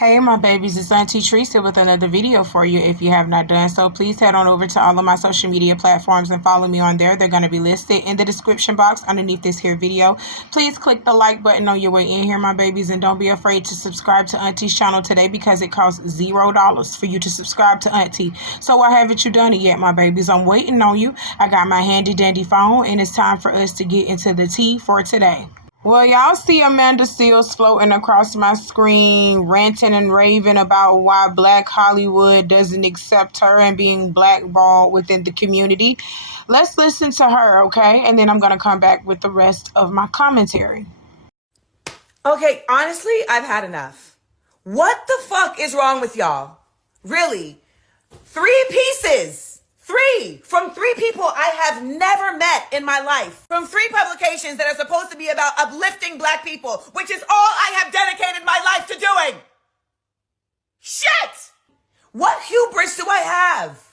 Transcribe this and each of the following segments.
Hey my babies, it's Auntie Trice with another video for you. If you have not done so, please head on over to all of my social media platforms and follow me on there. They're going to be listed in the description box underneath this here video. Please click the like button on your way in here, my babies, and don't be afraid to subscribe to Auntie's channel today because it costs $0 for you to subscribe to Auntie. So why haven't you done it yet, my babies? I'm waiting on you. I got my handy dandy phone and it's time for us to get into the tea for today. Well, y'all see Amanda Seales floating across my screen, ranting and raving about why Black Hollywood doesn't accept her and being blackballed within the community. Let's listen to her, okay? And then I'm going to come back with the rest of my commentary. Okay, honestly, I've had enough. What the fuck is wrong with y'all? Really? 3 pieces. 3 from 3 people I have never met in my life. From 3 publications that are supposed to be about uplifting Black people, which is all I have dedicated my life to doing. Shit! What hubris do I have?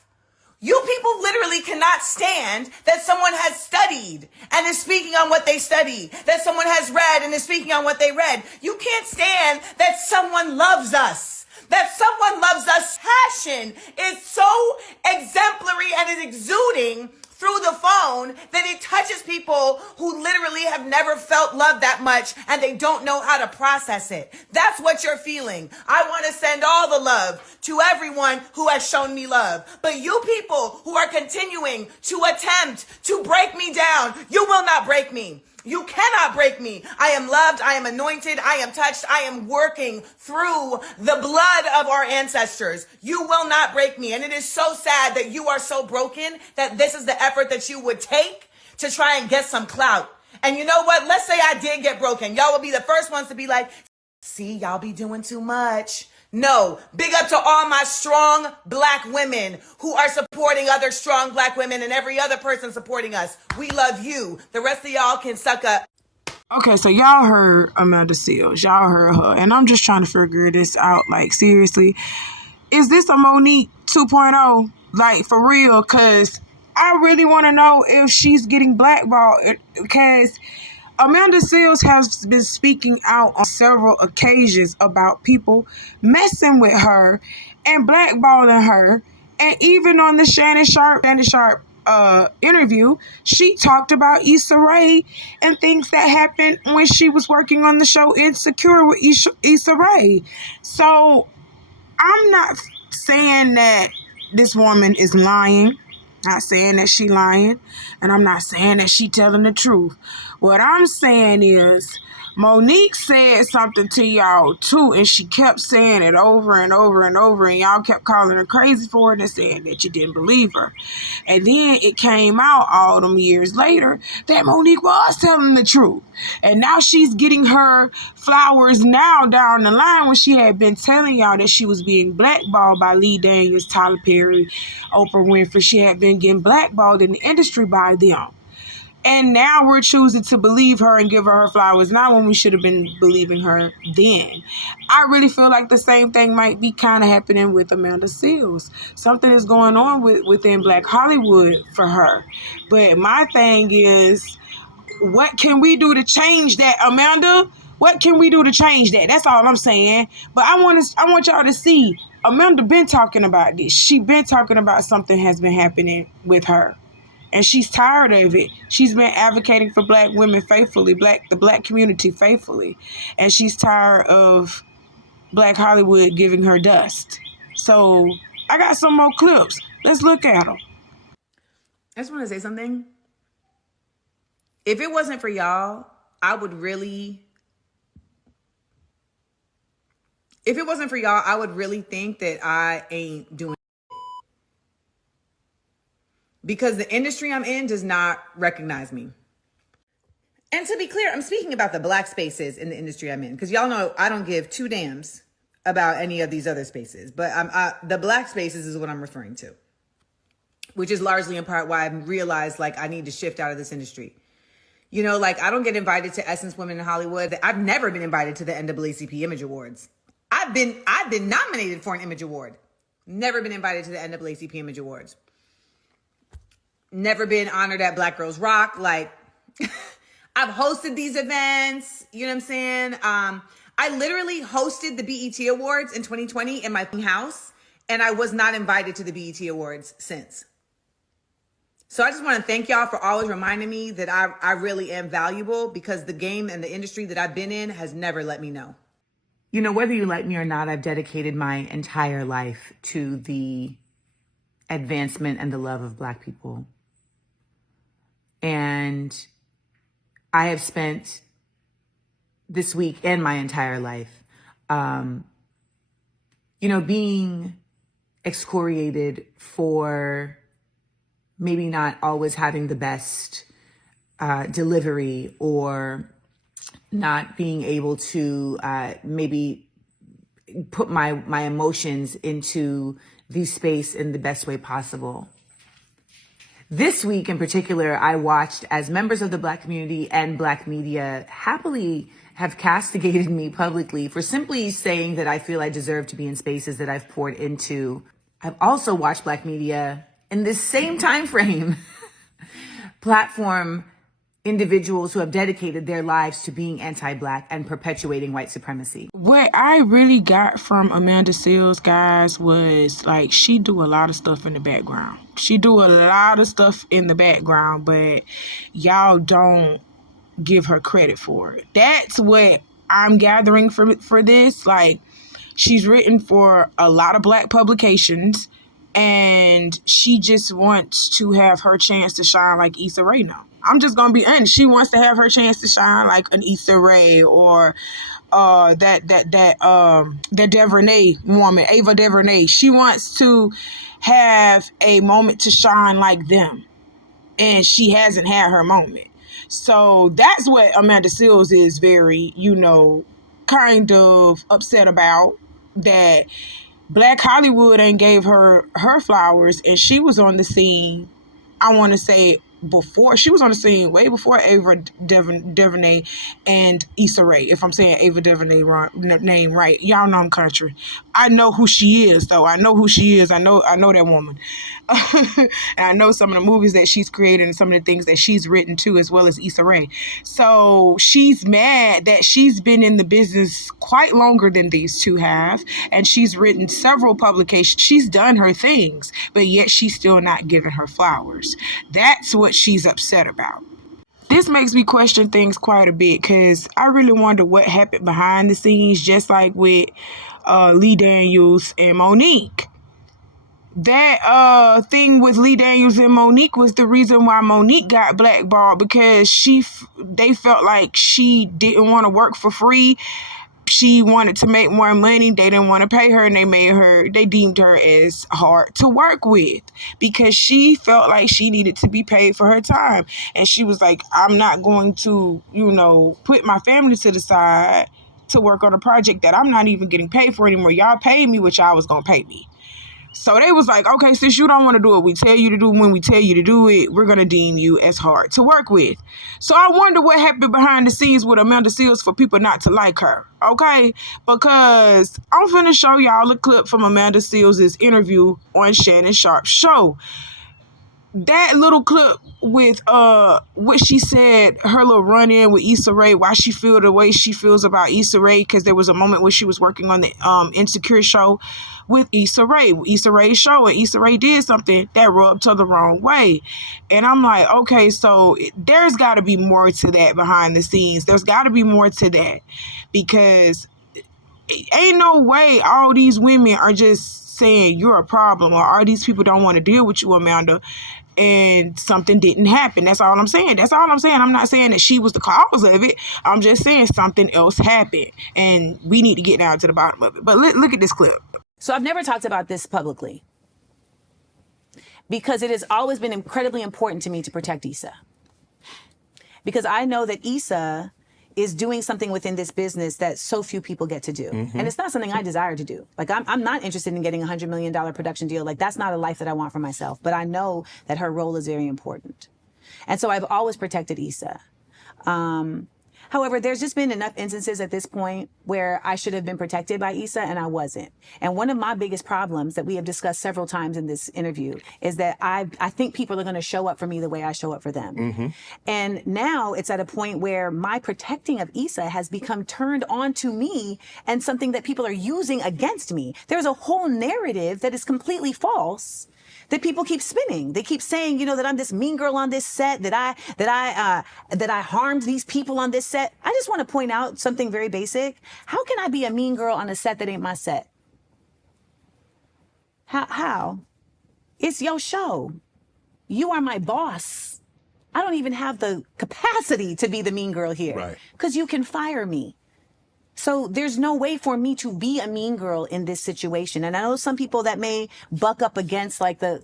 You people literally cannot stand that someone has studied and is speaking on what they study, that someone has read and is speaking on what they read. You can't stand that someone loves us. That someone loves us. Passion is so exemplary and is exuding through the phone that it touches people who literally have never felt love that much and they don't know how to process it. That's what you're feeling. I want to send all the love to everyone who has shown me love. But you people who are continuing to attempt to break me down, you will not break me. You cannot break me. I am loved. I am anointed. I am touched. I am working through the blood of our ancestors. You will not break me. And it is so sad that you are so broken that this is the effort that you would take to try and get some clout. And you know what? Let's say I did get broken. Y'all will be the first ones to be like, see, y'all be doing too much. No, big up to all my strong Black women who are supporting other strong Black women and every other person supporting us. We love you. The rest of y'all can suck up. Okay, so y'all heard Amanda Seales. Y'all heard her. And I'm just trying to figure this out. Like, seriously, is this a Monique 2.0? Like, for real? Because I really want to know if she's getting blackballed. Because Amanda Seales has been speaking out on several occasions about people messing with her and blackballing her. And even on the Shannon Sharp interview, she talked about Issa Rae and things that happened when she was working on the show Insecure with Issa Rae. So I'm not saying that this woman is lying. Not saying that she lying, and I'm not saying that she telling the truth. What I'm saying is Monique said something to y'all too, and she kept saying it over and over and over, and y'all kept calling her crazy for it and saying that you didn't believe her. And then it came out all them years later that Monique was telling the truth. And now she's getting her flowers now down the line when she had been telling y'all that she was being blackballed by Lee Daniels, Tyler Perry, Oprah Winfrey. She had been getting blackballed in the industry by them. And now we're choosing to believe her and give her flowers now when we should have been believing her then. I really feel like the same thing might be kind of happening with Amanda Seales. Something is going on within Black Hollywood for her. But my thing is, what can we do to change that, Amanda? What can we do to change that? That's all I'm saying. But I want y'all to see, Amanda been talking about this. She been talking about something has been happening with her. And she's tired of it. She's been advocating for Black women faithfully, the Black community faithfully. And she's tired of Black Hollywood giving her dust. So I got some more clips. Let's look at them. I just want to say something. If it wasn't for y'all, I would really think that I ain't doing. Because the industry I'm in does not recognize me. And to be clear, I'm speaking about the Black spaces in the industry I'm in. Because y'all know I don't give 2 damns about any of these other spaces. But the Black spaces is what I'm referring to. Which is largely in part why I've realized like I need to shift out of this industry. You know, like I don't get invited to Essence Women in Hollywood. I've never been invited to the NAACP Image Awards. I've been nominated for an Image Award. Never been invited to the NAACP Image Awards. Never been honored at Black Girls Rock. Like, I've hosted these events. You know what I'm saying? I literally hosted the BET Awards in 2020 in my house, and I was not invited to the BET Awards since. So I just want to thank y'all for always reminding me that I really am valuable, because the game and the industry that I've been in has never let me know. You know, whether you like me or not, I've dedicated my entire life to the advancement and the love of Black people. And I have spent this week and my entire life, being excoriated for maybe not always having the best delivery, or not being able to maybe put my emotions into the space in the best way possible. This week in particular, I watched as members of the Black community and Black media happily have castigated me publicly for simply saying that I feel I deserve to be in spaces that I've poured into. I've also watched Black media in this same time frame platform individuals who have dedicated their lives to being anti-Black and perpetuating white supremacy. What I really got from Amanda Seales, guys, was like, she do a lot of stuff in the background. She do a lot of stuff in the background, but y'all don't give her credit for it. That's what I'm gathering for this. Like, she's written for a lot of Black publications, and she just wants to have her chance to shine like Issa Rae now. I'm just gonna be honest. She wants to have her chance to shine like an Issa Rae, or that DuVernay woman, Ava DuVernay. She wants to have a moment to shine like them, and she hasn't had her moment. So that's what Amanda Seales is very, kind of upset about, that Black Hollywood ain't gave her flowers, and she was on the scene, I want to say, she was on the scene way before Ava DuVernay and Issa Rae. If I'm saying Ava DuVernay name right, y'all know I'm country. I know who she is, though. I know who she is. I know that woman. And I know some of the movies that she's created and some of the things that she's written too, as well as Issa Rae. So she's mad that she's been in the business quite longer than these two have, and she's written several publications. She's done her things, but yet she's still not giving her flowers. That's what she's upset about. This makes me question things quite a bit, because I really wonder what happened behind the scenes, just like with Lee Daniels and Monique. That thing with Lee Daniels and Monique was the reason why Monique got blackballed, because they felt like she didn't want to work for free. She wanted to make more money. They didn't want to pay her, and they deemed her as hard to work with, because she felt like she needed to be paid for her time. And she was like, I'm not going to, put my family to the side to work on a project that I'm not even getting paid for anymore. Y'all paid me what y'all was going to pay me. So they was like, okay, since you don't want to do what we tell you to do, when we tell you to do it, we're going to deem you as hard to work with. So I wonder what happened behind the scenes with Amanda Seales for people not to like her, okay? Because I'm finna show y'all a clip from Amanda Seales' interview on Shannon Sharp's show. That little clip with what she said, her little run-in with Issa Rae, why she feel the way she feels about Issa Rae, because there was a moment where she was working on the Insecure show with Issa Rae's show, and Issa Rae did something that rubbed her the wrong way. And I'm like, okay, so there's got to be more to that behind the scenes. There's got to be more to that, because ain't no way all these women are just saying you're a problem, or all these people don't want to deal with you, Amanda, and something didn't happen. That's all I'm saying. I'm not saying that she was the cause of it. I'm just saying something else happened, and we need to get down to the bottom of it. But look at this clip. So I've never talked about this publicly, because it has always been incredibly important to me to protect Issa. Because I know that Issa is doing something within this business that so few people get to do. Mm-hmm. And it's not something I desire to do. Like, I'm not interested in getting a $100 million production deal. Like, that's not a life that I want for myself. But I know that her role is very important. And so I've always protected Issa. However, there's just been enough instances at this point where I should have been protected by Issa and I wasn't. And one of my biggest problems that we have discussed several times in this interview is that I think people are going to show up for me the way I show up for them. And now it's at a point where my protecting of Issa has become turned on to me and something that people are using against me. There's a whole narrative that is completely false that people keep spinning. They keep saying, that I'm this mean girl on this set, that I harmed these people on this set. I just want to point out something very basic. How can I be a mean girl on a set that ain't my set? How? It's your show. You are my boss. I don't even have the capacity to be the mean girl here. Right. Because you can fire me. So there's no way for me to be a mean girl in this situation. And I know some people that may buck up against like the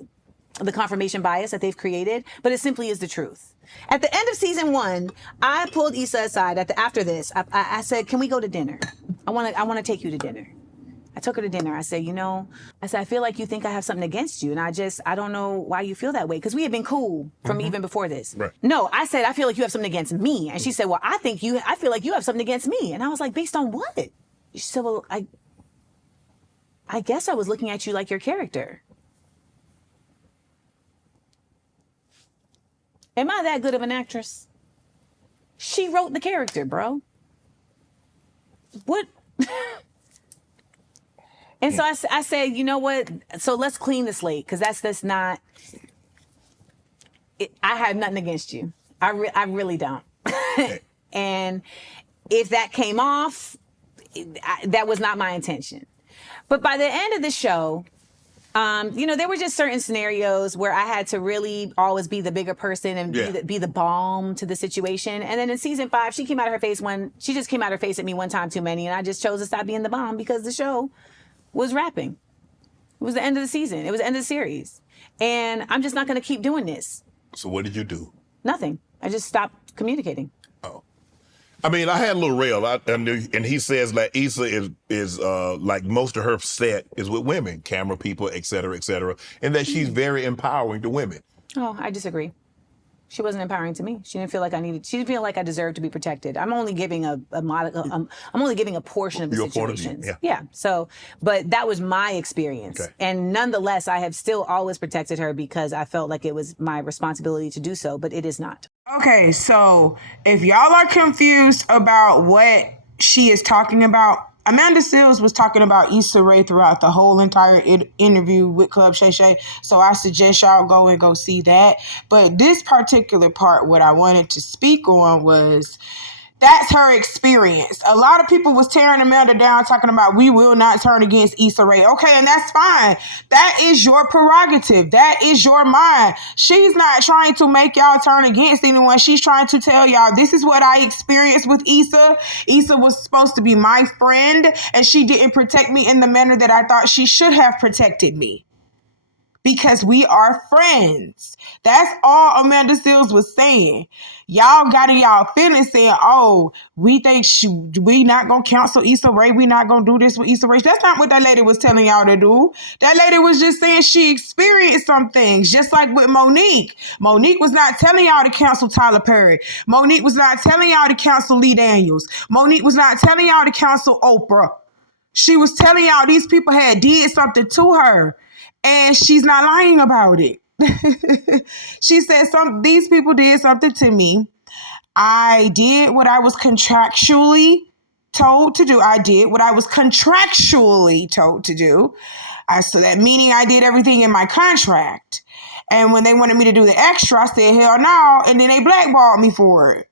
confirmation bias that they've created, but it simply is the truth. At the end of season 1, I pulled Issa aside after this. I said, can we go to dinner? I want to take you to dinner. I took her to dinner. I said, I feel like you think I have something against you. And I don't know why you feel that way. Because we had been cool from even before this. Right. No, I said, I feel like you have something against me. And she said, well, I feel like you have something against me. And I was like, based on what? She said, well, I guess I was looking at you like your character. Am I that good of an actress? She wrote the character, bro. What? And so I said, you know what? So let's clean the slate, because that's not. I have nothing against you. I really don't. And if that came off, that was not my intention. But by the end of the show, there were just certain scenarios where I had to really always be the bigger person and be the balm to the situation. And then in season 5, she just came out of her face at me one time too many, and I just chose to stop being the bomb because the show was wrapping. It was the end of the season. It was the end of the series. And I'm just not going to keep doing this. So what did you do? Nothing. I just stopped communicating. Oh. I mean, I had a little rail, and he says that Issa is like most of her set is with women, camera people, et cetera, and that she's very empowering to women. Oh, I disagree. She wasn't empowering to me. She didn't feel like she didn't feel like I deserved to be protected. I'm only giving I'm only giving a portion of the situations. Yeah. So, but that was my experience. Okay. And nonetheless, I have still always protected her because I felt like it was my responsibility to do so, but it is not. Okay, so if y'all are confused about what she is talking about, Amanda Seales was talking about Issa Rae throughout the whole entire interview with Club Shay Shay. So I suggest y'all go see that. But this particular part, what I wanted to speak on was that's her experience. A lot of people was tearing Amanda down talking about we will not turn against Issa Rae. Okay, and that's fine. That is your prerogative. That is your mind. She's not trying to make y'all turn against anyone. She's trying to tell y'all this is what I experienced with Issa. Issa was supposed to be my friend, and she didn't protect me in the manner that I thought she should have protected me. Because we are friends. That's all Amanda Seales was saying. Y'all got in y'all feelings saying, oh, we think we not going to cancel Issa Rae. We not going to do this with Issa Rae. That's not what that lady was telling y'all to do. That lady was just saying she experienced some things, just like with Monique. Monique was not telling y'all to cancel Tyler Perry. Monique was not telling y'all to cancel Lee Daniels. Monique was not telling y'all to cancel Oprah. She was telling y'all these people had did something to her. And she's not lying about it. She said these people did something to me. I did what I was contractually told to do. I did what I was contractually told to do. So that meaning I did everything in my contract. And when they wanted me to do the extra, I said, hell no. And then they blackballed me for it.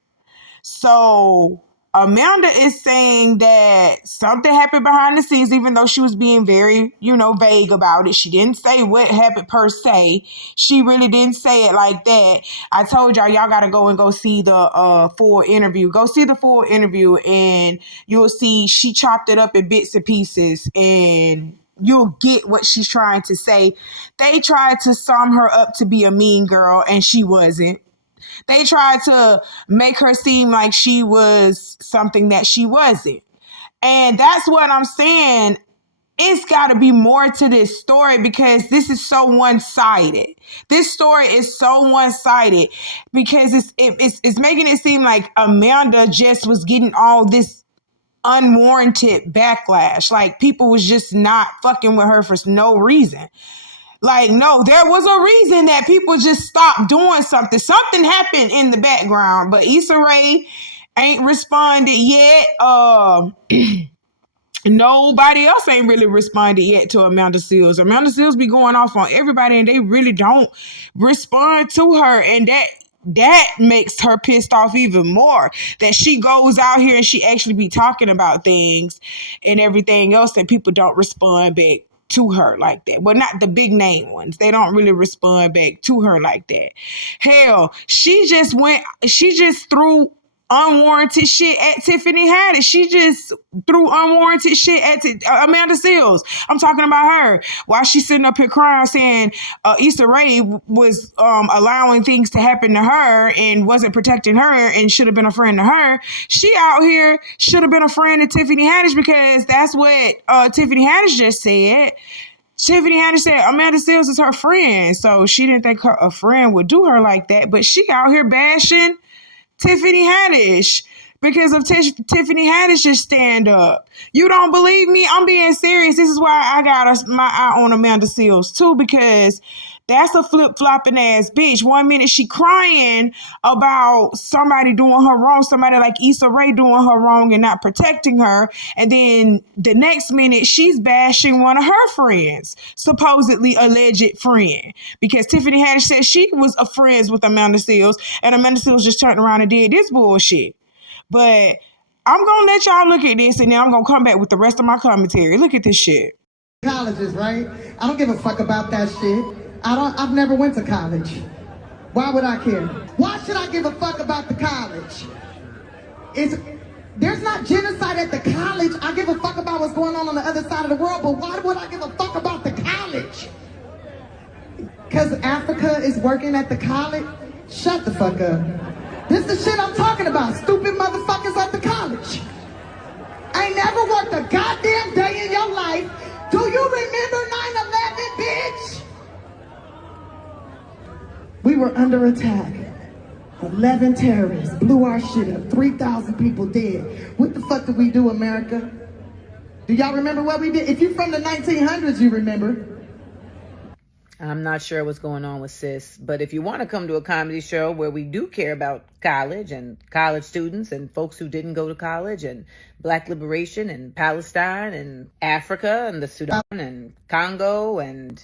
So Amanda is saying that something happened behind the scenes, even though she was being very, vague about it. She didn't say what happened per se. She really didn't say it like that. I told y'all got to go see the full interview. Go see the full interview and you'll see she chopped it up in bits and pieces and you'll get what she's trying to say. They tried to sum her up to be a mean girl and she wasn't. They tried to make her seem like she was something that she wasn't. And that's what I'm saying. it's got to be more to this story because this is so one-sided. This story is so one-sided because it's making it seem like Amanda just was getting all this unwarranted backlash. Like people was just not fucking with her for no reason. Like, no, there was a reason that people just stopped doing something. Something happened in the background, but Issa Rae ain't responded yet. Nobody else ain't really responded yet to Amanda Seales. Amanda Seales be going off on everybody and they really don't respond to her. And that makes her pissed off even more, that she goes out here and she actually be talking about things and everything else and people don't respond back to her like that. Well, not the big name ones. They don't really respond back to her like that. Hell, she just threw unwarranted shit at Tiffany Haddish. She just threw unwarranted shit at Amanda Seales. I'm talking about her. While she's sitting up here crying saying Issa Rae was allowing things to happen to her and wasn't protecting her and should have been a friend to her. She out here should have been a friend to Tiffany Haddish because that's what Tiffany Haddish just said. Tiffany Haddish said Amanda Seales is her friend. So she didn't think a friend would do her like that. But she out here bashing Tiffany Haddish because of Tiffany Haddish's stand up. You don't believe me? I'm being serious. This is why I got my eye on Amanda Seales too, because that's a flip-flopping ass bitch. 1 minute she crying about somebody doing her wrong, somebody like Issa Rae doing her wrong and not protecting her. And then the next minute she's bashing one of her friends, supposedly alleged friend, because Tiffany Haddish said she was friends with Amanda Seales and Amanda Seales just turned around and did this bullshit. But I'm going to let y'all look at this and then I'm going to come back with the rest of my commentary. Look at this shit. Colleges, right? I don't give a fuck about that shit. I've never went to college. Why would I care? Why should I give a fuck about the college? There's not genocide at the college. I give a fuck about what's going on the other side of the world, but why would I give a fuck about the college? Because Africa is working at the college? Shut the fuck up. This is the shit I'm talking about. Stupid motherfuckers at the college. I ain't never worked a goddamn day in your life. Do you remember 9/11, bitch? We were under attack. 11 terrorists blew our shit up. 3,000 people dead. What the fuck did we do, America? Do y'all remember what we did? If you're from the 1900s, you remember. I'm not sure what's going on with sis, but if you want to come to a comedy show where we do care about college and college students and folks who didn't go to college and Black liberation and Palestine and Africa and the Sudan and Congo and,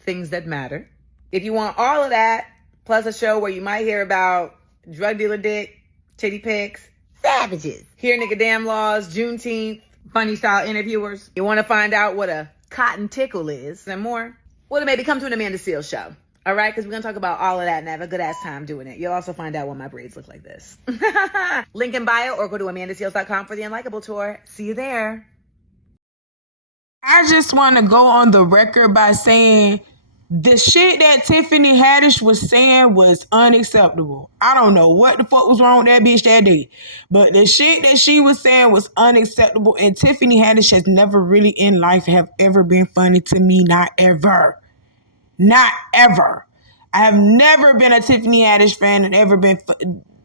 things that matter. If you want all of that, plus a show where you might hear about drug dealer dick, titty pics, savages, hear nigga damn laws, Juneteenth, funny style interviewers. You want to find out what a cotton tickle is and more? Well, maybe come to an Amanda Seales show. All right? Because we're going to talk about all of that and have a good ass time doing it. You'll also find out why my braids look like this. Link in bio or go to amandaseales.com for the Unlikable tour. See you there. I just want to go on the record by saying the shit that Tiffany Haddish was saying was unacceptable. I don't know what the fuck was wrong with that bitch that day, but the shit that she was saying was unacceptable. And Tiffany Haddish has never really in life have ever been funny to me. Not ever. Not ever. I have never been a Tiffany Haddish fan and ever been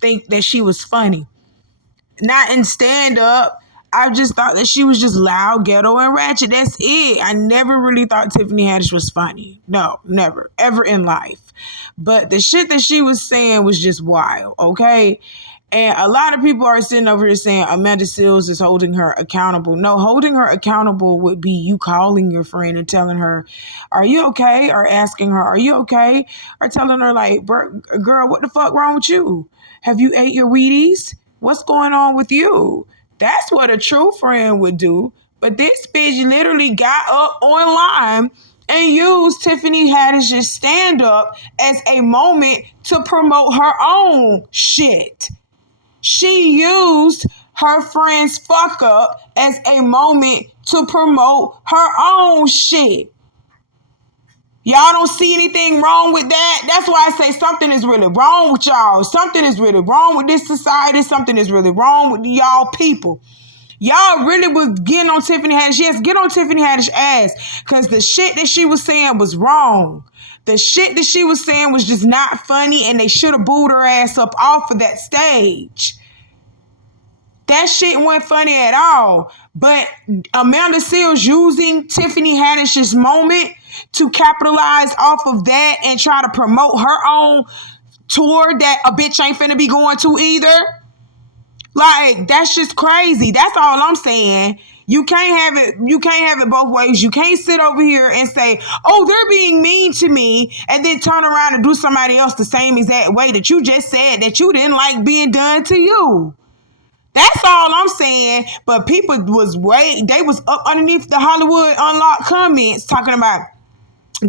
think that she was funny. Not in stand-up. I just thought that she was just loud, ghetto, and ratchet. That's it. I never really thought Tiffany Haddish was funny. No, never. Ever in life. But the shit that she was saying was just wild, okay? And a lot of people are sitting over here saying Amanda Seales is holding her accountable. No, holding her accountable would be you calling your friend and telling her, are you okay? Or asking her, are you okay? Or telling her like, girl, what the fuck wrong with you? Have you ate your Wheaties? What's going on with you? That's what a true friend would do. But this bitch literally got up online and used Tiffany Haddish's stand-up as a moment to promote her own shit. She used her friend's fuck up as a moment to promote her own shit. Y'all don't see anything wrong with that? That's why I say something is really wrong with y'all. Something is really wrong with this society. Something is really wrong with y'all people. Y'all really was getting on Tiffany Haddish. Yes, get on Tiffany Haddish ass. Because the shit that she was saying was wrong. The shit that she was saying was just not funny, and they should have booed her ass up off of that stage. That shit wasn't funny at all. But Amanda Seales using Tiffany Haddish's moment to capitalize off of that and try to promote her own tour that a bitch ain't finna be going to either. Like, that's just crazy. That's all I'm saying. You can't have it both ways. You can't sit over here and say, oh, they're being mean to me, and then turn around and do somebody else the same exact way that you just said that you didn't like being done to you. That's all I'm saying. But people they was up underneath the Hollywood Unlocked comments talking about,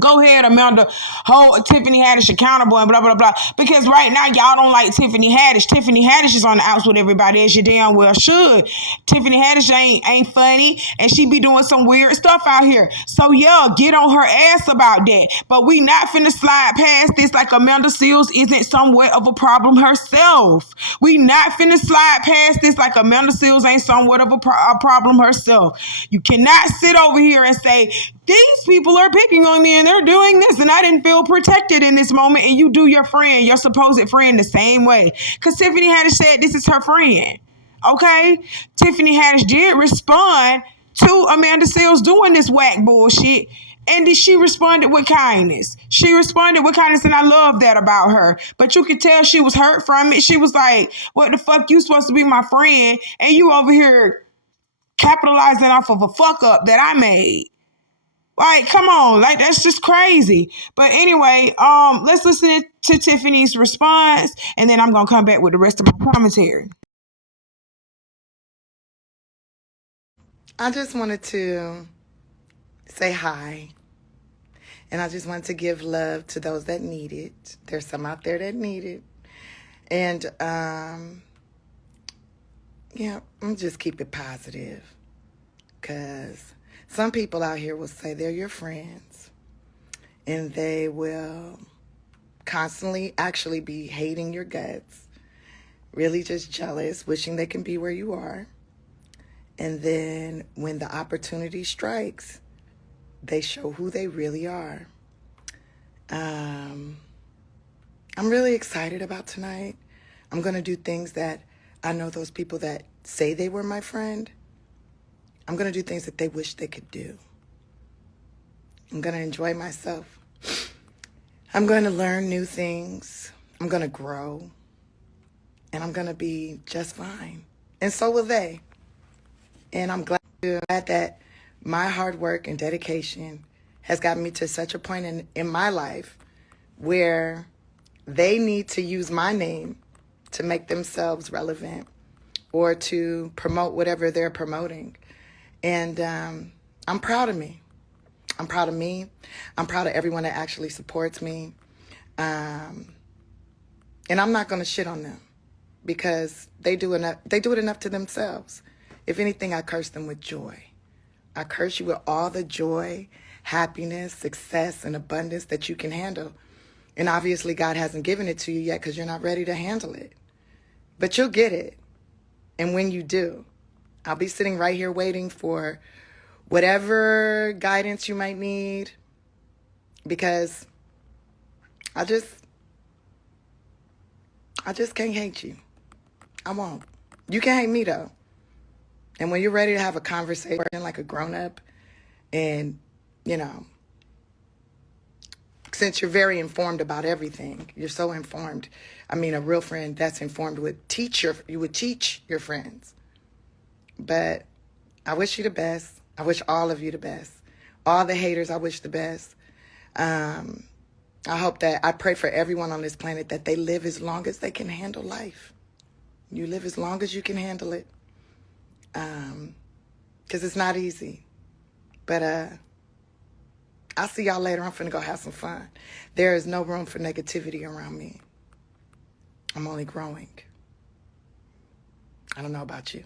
go ahead, Amanda, hold Tiffany Haddish accountable and blah, blah, blah. Because right now, y'all don't like Tiffany Haddish. Tiffany Haddish is on the outs with everybody, as you damn well should. Tiffany Haddish ain't funny, and she be doing some weird stuff out here. So, yeah, get on her ass about that. But we not finna slide past this like Amanda Seales isn't somewhat of a problem herself. We not finna slide past this like Amanda Seales ain't somewhat of a problem herself. You cannot sit over here and say, these people are picking on me and they're doing this and I didn't feel protected in this moment, and you do your supposed friend the same way. Because Tiffany Haddish said this is her friend. Okay? Tiffany Haddish did respond to Amanda Seales doing this whack bullshit, and she responded with kindness. She responded with kindness, and I love that about her. But you could tell she was hurt from it. She was like, what the fuck, you supposed to be my friend, and you over here capitalizing off of a fuck up that I made. Like, come on, like, that's just crazy. But anyway, let's listen to Tiffany's response, and then I'm gonna come back with the rest of my commentary. I just wanted to say hi, and I just wanted to give love to those that need it. There's some out there that need it, and yeah, I'm just keep it positive, because some people out here will say they're your friends, and they will constantly actually be hating your guts, really just jealous, wishing they can be where you are. And then when the opportunity strikes, they show who they really are. I'm really excited about tonight. I'm going to do things that I know those people that say they were my friend, I'm going to do things that they wish they could do. I'm going to enjoy myself. I'm going to learn new things. I'm going to grow. And I'm going to be just fine. And so will they. And I'm glad that my hard work and dedication has gotten me to such a point in my life where they need to use my name to make themselves relevant or to promote whatever they're promoting. And I'm proud of me. I'm proud of me. I'm proud of everyone that actually supports me. And I'm not going to shit on them because they do it enough to themselves. If anything, I curse them with joy. I curse you with all the joy, happiness, success, and abundance that you can handle. And obviously, God hasn't given it to you yet because you're not ready to handle it. But you'll get it. And when you do, I'll be sitting right here waiting for whatever guidance you might need, because I just can't hate you. I won't. You can hate me, though. And when you're ready to have a conversation like a grown-up, and, you know, since you're very informed about everything, you're so informed. I mean, a real friend that's informed would teach your friends. But I wish you the best. I wish all of you the best. All the haters, I wish the best. I pray for everyone on this planet that they live as long as they can handle life. You live as long as you can handle it. Because it's not easy. But I'll see y'all later. I'm finna go have some fun. There is no room for negativity around me. I'm only growing. I don't know about you.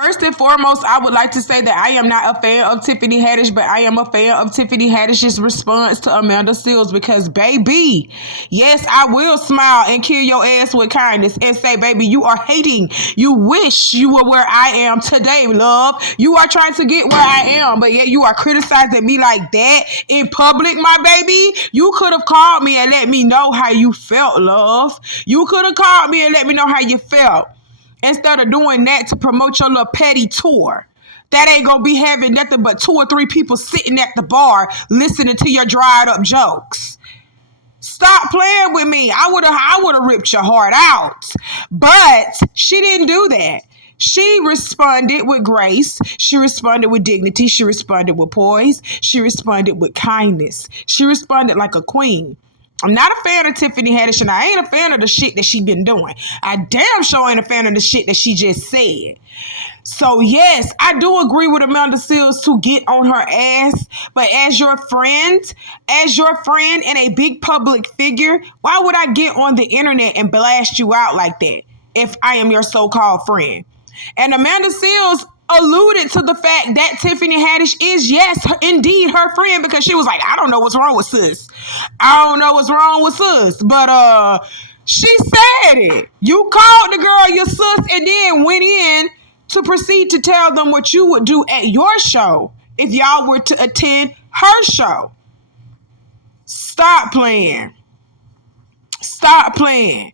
First and foremost, I would like to say that I am not a fan of Tiffany Haddish, but I am a fan of Tiffany Haddish's response to Amanda Seales because, baby, yes, I will smile and kill your ass with kindness and say, baby, you are hating. You wish you were where I am today, love. You are trying to get where I am, but yet you are criticizing me like that in public, my baby. You could have called me and let me know how you felt, love. You could have called me and let me know how you felt. Instead of doing that to promote your little petty tour. That ain't gonna be having nothing but 2 or 3 people sitting at the bar listening to your dried up jokes. Stop playing with me. I would have ripped your heart out. But she didn't do that. She responded with grace. She responded with dignity. She responded with poise. She responded with kindness. She responded like a queen. I'm not a fan of Tiffany Haddish, and I ain't a fan of the shit that she been doing. I damn sure ain't a fan of the shit that she just said. So yes, I do agree with Amanda Seales to get on her ass, but as your friend and a big public figure, why would I get on the internet and blast you out like that if I am your so-called friend? And Amanda Seales alluded to the fact that Tiffany Haddish is, yes, indeed her friend, because she was like, I don't know what's wrong with sis. I don't know what's wrong with sis. But she said it. You called the girl your sis and then went in to proceed to tell them what you would do at your show if y'all were to attend her show. Stop playing. Stop playing.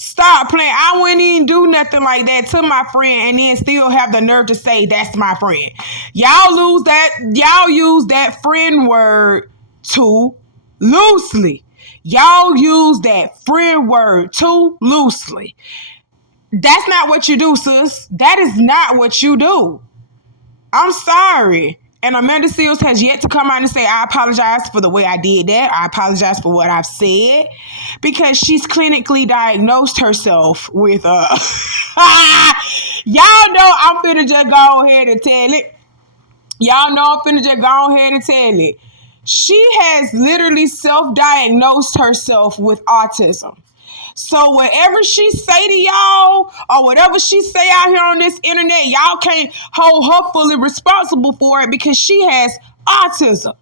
Stop playing. I wouldn't even do nothing like that to my friend and then still have the nerve to say that's my friend. Y'all use that friend word too loosely. Y'all use that friend word too loosely. That's not what you do, sis. That is not what you do. I'm sorry. And Amanda Seales has yet to come out and say, I apologize for the way I did that. I apologize for what I've said. Because she's clinically diagnosed herself with y'all know I'm finna just go ahead and tell it. Y'all know I'm finna just go ahead and tell it. She has literally self-diagnosed herself with autism. So whatever she say to y'all or whatever she say out here on this internet, y'all can't hold her fully responsible for it because she has autism.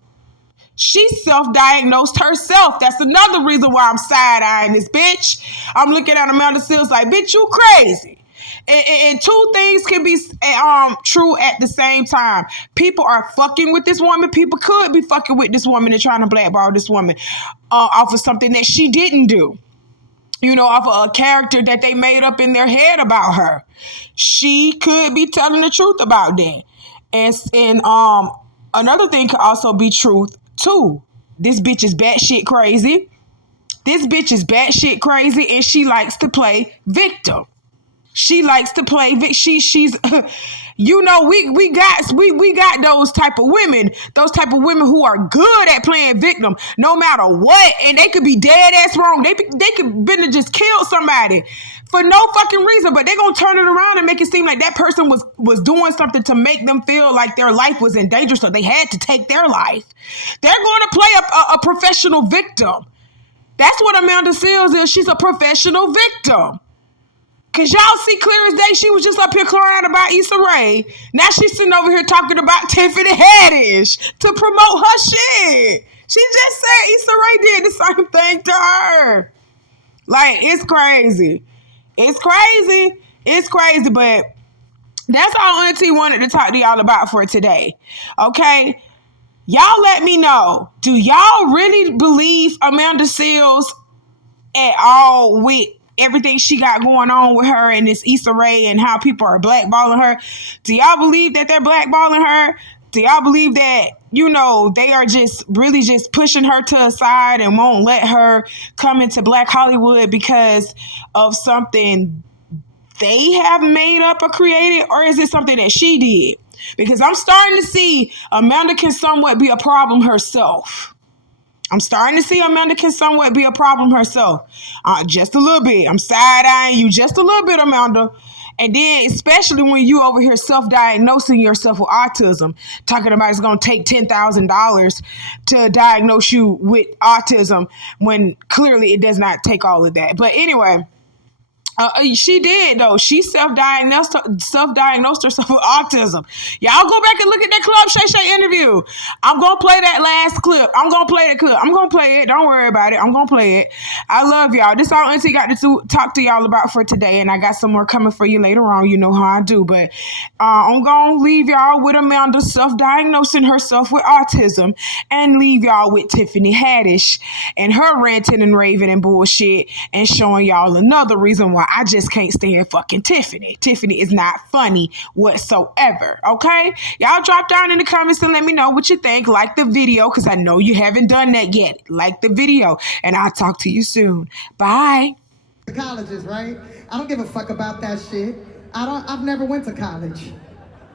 She self-diagnosed herself. That's another reason why I'm side-eyeing this bitch. I'm looking at Amanda Seales like, bitch, you crazy. And 2 things can be true at the same time. People are fucking with this woman. People could be fucking with this woman and trying to blackball this woman off of something that she didn't do. You know, off of a character that they made up in their head about her. She could be telling the truth about that. And another thing could also be truth too. This bitch is batshit crazy. This bitch is batshit crazy, and she likes to play victim. She likes to play she's you know, we got those type of women who are good at playing victim no matter what, and they could be dead ass wrong. They could been to just kill somebody for no fucking reason, but they're gonna turn it around and make it seem like that person was doing something to make them feel like their life was in danger, so they had to take their life. They're gonna play a professional victim. That's what Amanda Seales is. She's a professional victim. Because y'all see clear as day, she was just up here crying about Issa Rae. Now she's sitting over here talking about Tiffany Haddish to promote her shit. She just said Issa Rae did the same thing to her. Like, it's crazy. It's crazy. It's crazy, but that's all Auntie wanted to talk to y'all about for today. Okay? Y'all let me know. Do y'all really believe Amanda Seales at all with everything she got going on with her and this Issa Rae and how people are blackballing her? Do y'all believe that they're blackballing her? Do y'all believe that, you know, they are just really just pushing her to the side and won't let her come into Black Hollywood because of something they have made up or created? Or is it something that she did? Because I'm starting to see Amanda can somewhat be a problem herself. I'm starting to see Amanda can somewhat be a problem herself. Just a little bit. I'm side-eyeing you just a little bit, Amanda. And then, especially when you over here self-diagnosing yourself with autism, talking about it's going to take $10,000 to diagnose you with autism when clearly it does not take all of that. But anyway, She did though. She self-diagnosed herself with autism. Y'all go back and look at that Club Shay Shay interview. I'm gonna play that last clip. I'm gonna play that clip. I'm gonna play it. Don't worry about it. I'm gonna play it. I love y'all. This all Auntie got to talk to y'all about for today, and I got some more coming for you later on. You know how I do, but I'm gonna leave y'all with Amanda self-diagnosing herself with autism, and leave y'all with Tiffany Haddish and her ranting and raving and bullshit, and showing y'all another reason why I just can't stand fucking Tiffany. Tiffany is not funny whatsoever, okay? Y'all drop down in the comments and let me know what you think. Like the video, because I know you haven't done that yet. Like the video, and I'll talk to you soon. Bye. Colleges, right? I don't give a fuck about that shit. I've never went to college.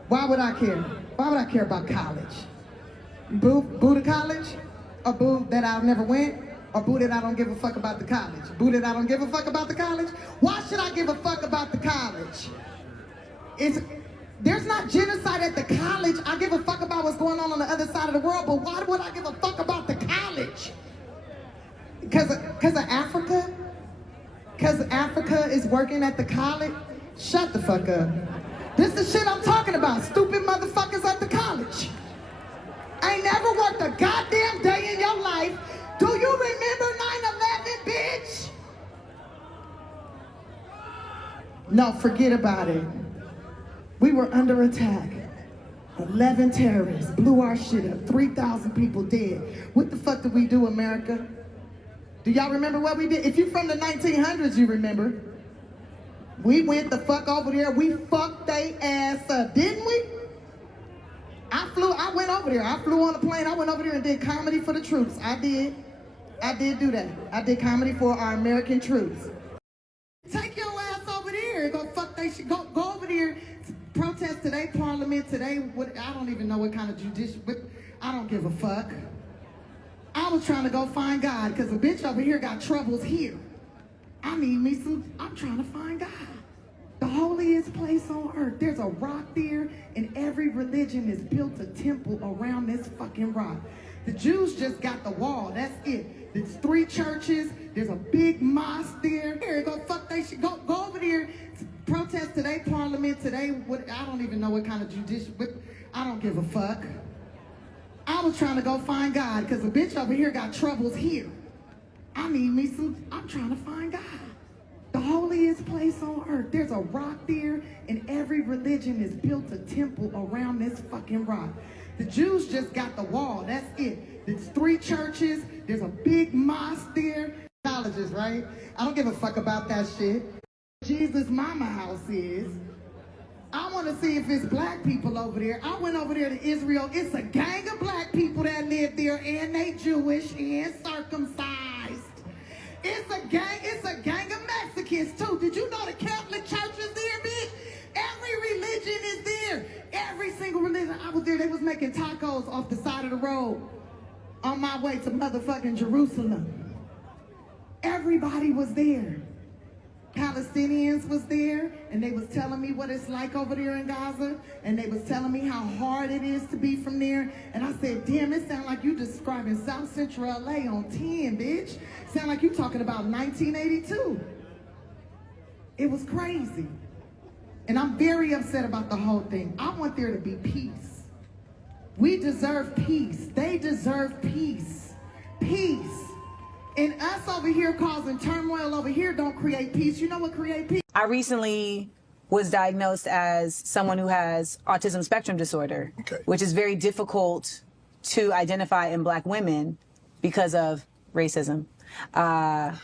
Why would I care? Why would I care about college? Boo to college? Or boo that I never went? Or boo that I don't give a fuck about the college? Boo that I don't give a fuck about the college? Why should I give a fuck about the college? There's not genocide at the college. I give a fuck about what's going on the other side of the world, but why would I give a fuck about the college? Because of Africa? Because Africa is working at the college? Shut the fuck up. This is the shit I'm talking about. Stupid motherfuckers at the college. Ain't never worked a goddamn day in your life. Do you remember 9/11, bitch? No, forget about it. We were under attack. 11 terrorists blew our shit up. 3,000 people dead. What the fuck did we do, America? Do y'all remember what we did? If you're from the 1900s, you remember. We went the fuck over there. We fucked they ass up, didn't we? I went over there. I flew on a plane. I went over there and did comedy for the troops. I did do that. I did comedy for our American troops. Take your ass over there and go fuck they shit. Go over there, protest today, parliament today. I don't even know what kind of judicial, but I don't give a fuck. I was trying to go find God because a bitch over here got troubles here. I'm trying to find God. The holiest place on earth. There's a rock there, and every religion has built a temple around this fucking rock. The Jews just got the wall. That's it. There's 3 churches. There's a big mosque there. Here, go fuck they shit. Go over there. Protest today, parliament today. I don't even know what kind of judicial, but I don't give a fuck. I was trying to go find God because a bitch over here got troubles here. I'm trying to find God. The holiest place on earth. There's a rock there, and every religion has built a temple around this fucking rock. The Jews just got the wall. That's it. There's 3 churches. There's a big mosque there. Colleges, right? I don't give a fuck about that shit. Jesus' mama house is. I want to see if it's black people over there. I went over there to Israel. It's a gang of black people that live there, and they Jewish and circumcised. It's a gang of Mexicans too. Did you know the Catholic Church is there, bitch? Every religion is there. Every single religion. I was there. They was making tacos off the side of the road on my way to motherfucking Jerusalem. Everybody was there. Palestinians was there, and they was telling me what it's like over there in Gaza, and they was telling me how hard it is to be from there, and I said, damn, it sounds like you describing South Central LA on 10, bitch. Sound like you talking about 1982. It was crazy. And I'm very upset about the whole thing. I want there to be peace. We deserve peace. They deserve peace. Peace. And us over here causing turmoil over here don't create peace. You know what create peace? I recently was diagnosed as someone who has autism spectrum disorder, which is very difficult to identify in black women because of racism.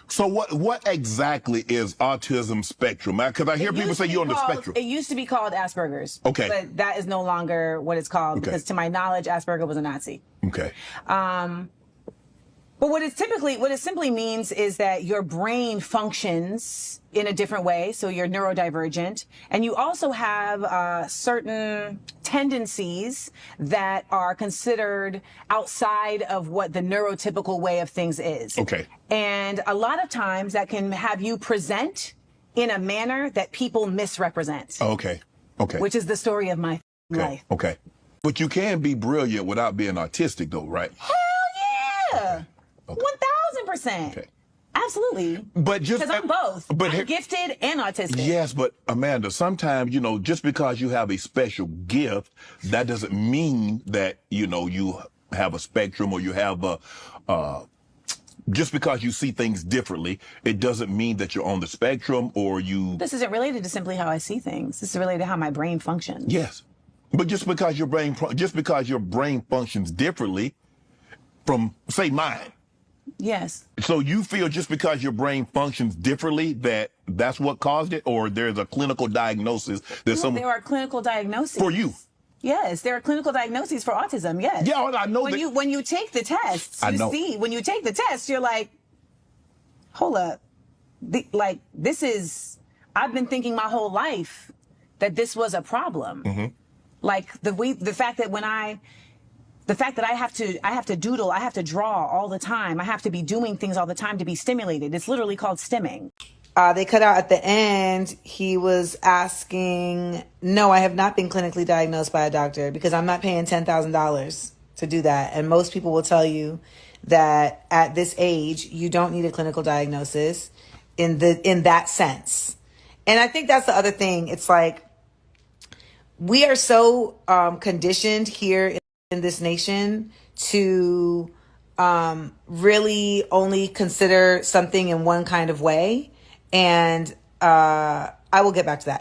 So what exactly is autism spectrum? Because I hear people say you're on the spectrum. It used to be called Asperger's. Okay. But that is no longer what it's called because to my knowledge, Asperger was a Nazi. Okay. But what it simply means is that your brain functions in a different way, so you're neurodivergent, and you also have certain tendencies that are considered outside of what the neurotypical way of things is. Okay. And a lot of times that can have you present in a manner that people misrepresent. Okay. Okay. Which is the story of my life. Okay. But you can be brilliant without being autistic, though, right? Hell yeah! Okay. 1000%. Okay. Absolutely. But just because I'm both. But I'm gifted and autistic. Yes, but Amanda, sometimes, just because you have a special gift, that doesn't mean that, you have a spectrum or you have just because you see things differently, it doesn't mean that you're on the spectrum or you. This isn't related to simply how I see things. This is related to how my brain functions. Yes. But just because your brain functions differently from, say, mine. Yes. So you feel just because your brain functions differently that's what caused it, or there's a clinical diagnosis? There are clinical diagnoses for you. Yes, there are clinical diagnoses for autism. Yes. Yeah, I know. When you take the tests, when you take the test, you're like, hold up, I've been thinking my whole life that this was a problem. Mm-hmm. Like the fact that I have to doodle, I have to draw all the time, I have to be doing things all the time to be stimulated. It's literally called stimming. They cut out at the end, he was asking, no, I have not been clinically diagnosed by a doctor because I'm not paying $10,000 to do that. And most people will tell you that at this age, you don't need a clinical diagnosis in that sense. And I think that's the other thing. It's like, we are so conditioned here in this nation to really only consider something in one kind of way. And I will get back to that.